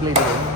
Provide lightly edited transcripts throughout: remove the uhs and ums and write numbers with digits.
play the game?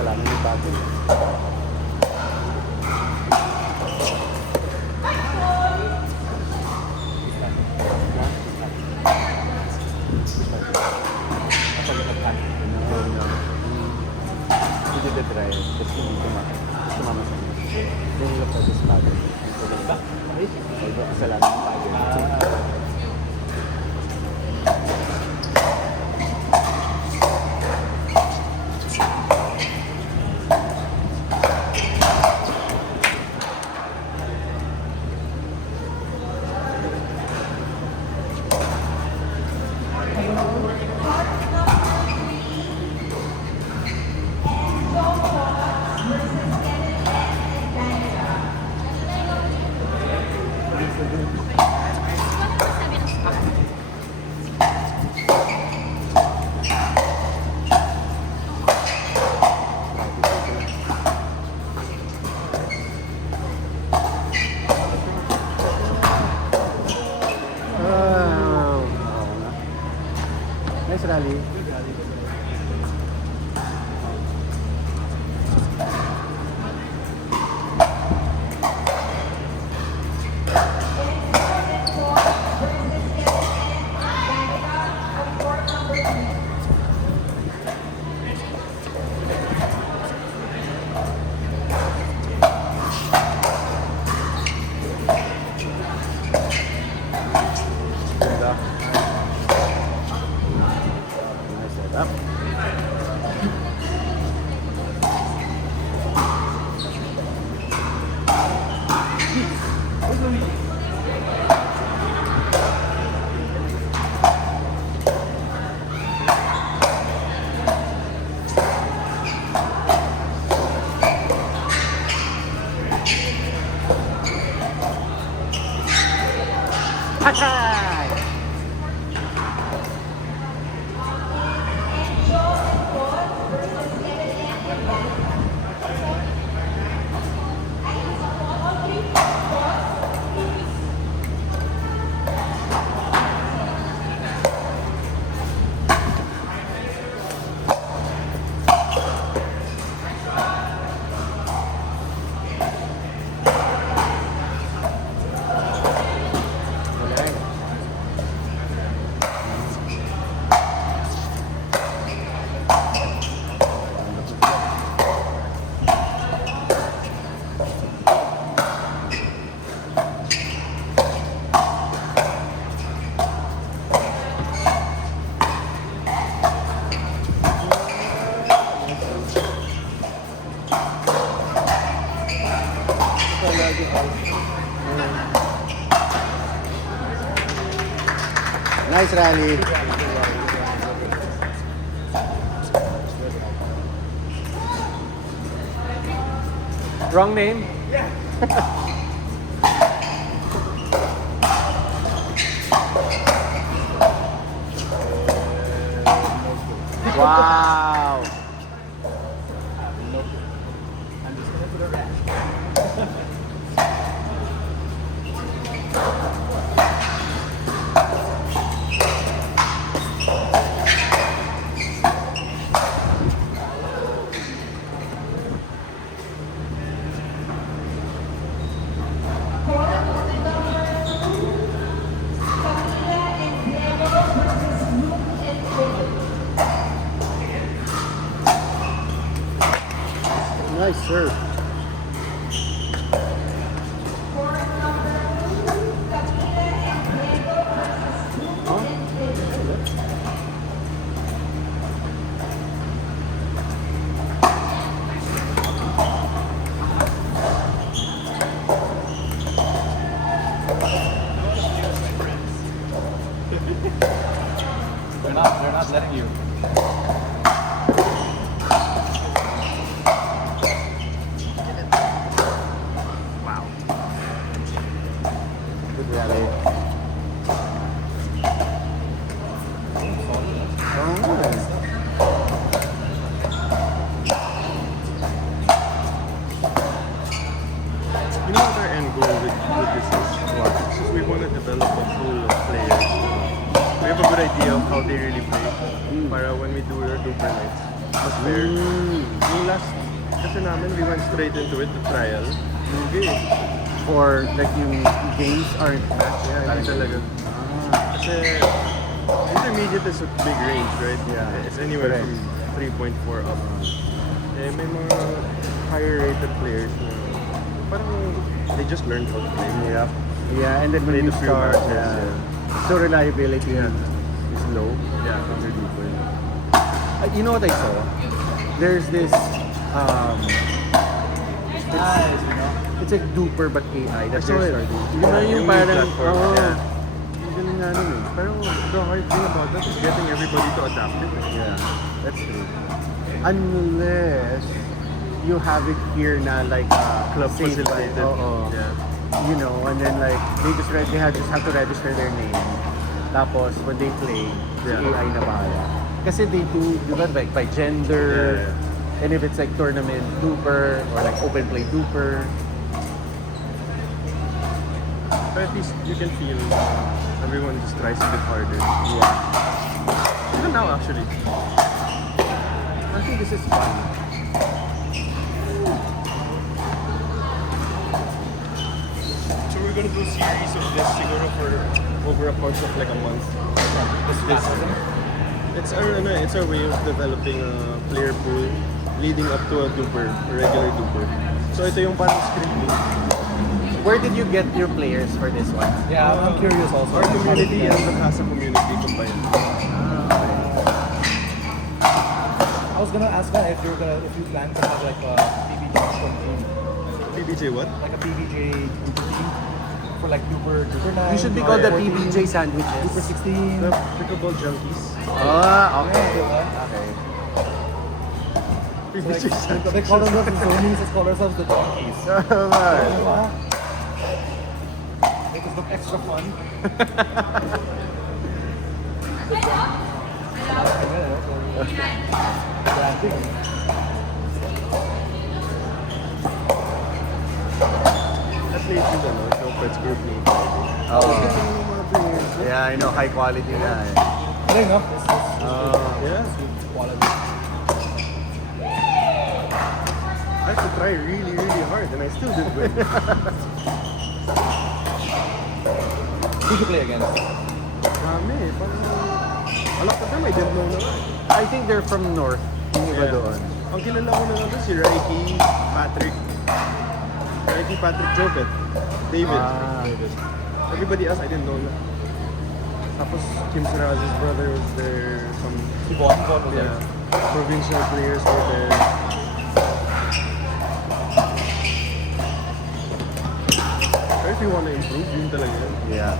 Wala nang bago. Hindi ka try. Tapos hindi sumama sa inyo. Hindi nila pwede sa bago. Although, kasalanan ng bago. Nice rally. Hi! Nice rally. Wrong name? Wow. I'm just gonna put a rack. Nice serve. They're not letting you. Wow. Good rally. You know what our end goal with this is? What? Since we want to develop a pool of players, we have a good idea of how they really play. Para when we do our Duper nights, mas fair. Yung last kasi namin, we went straight into it, the trial. Okay. Or like yung games aren't matched. Yeah, hindi talaga. Kasi intermediate is a big range, right? Yeah. It's anywhere Correct. from 3.4 up. Eh, may mga higher rated players na parang they just learned how to play. Yep. Yeah, and then when Played you a few start, matches, so reliability is low. Yeah, under Duper. You know what I saw? There's this Nice, you know? it's like Duper but AI that I saw they're it. starting. Yun na yung Yung new parang, platform, yeah. yung ganun nga nun eh. Pero the hard thing about that is getting everybody to adapt it. Yeah, that's true. Unless you have it here na like Club safe by, facilitated. Yeah. you know, and then like they have to register their name. Tapos when they play, si Yeah. AI na bahala. Kasi they do that like by gender, Yeah. and if it's like tournament Duper or like open play Duper. But at least you can feel everyone just tries a bit harder. Yeah. Even now actually. I think this is fun. So we're gonna do a series of this siguro for over a course of like a month. This it's our way of developing a player pool leading up to a Duper, a regular Duper. So ito yung parang scripting. Where did you get your players for this one? Yeah, I'm curious also. Our community and the Casa community combined. I was gonna ask that if you plan to have like a PBJ team, PBJ what? like a PBJ team for like Duper 9. You should be called the 14, PBJ sandwiches. Duper 16. The pickleball junkies. Ah, okay. Diba? Okay. PBJ So like, they call themselves the Zonies, let's call ourselves the Donkeys. Alright. Diba? Make us look extra extra fun. Branding. At least yung ano, Showpets Group yung Oo. Kasi yung mga players. Yeah, I know, high quality nga eh. Galing, no? It's Yeah. quality. I had to try really, really hard and I still did win. Who should play against? Dami, parang... A lot of them I didn't know na. I think they're from North. Yung iba doon. Ang kilala ko na lang si Ricky, Patrick, Jopet, David. Ah. Everybody else I didn't know na. Tapos Kim Siraz's brother was there, some Yvonne was yeah, there. provincial players were there. Pero if you want to improve, yun talaga yun. Yeah.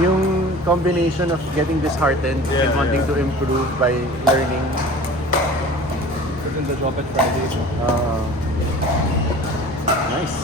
Yung combination of getting disheartened and Yeah, wanting yeah. to improve by learning. Within the job at Friday. Nice.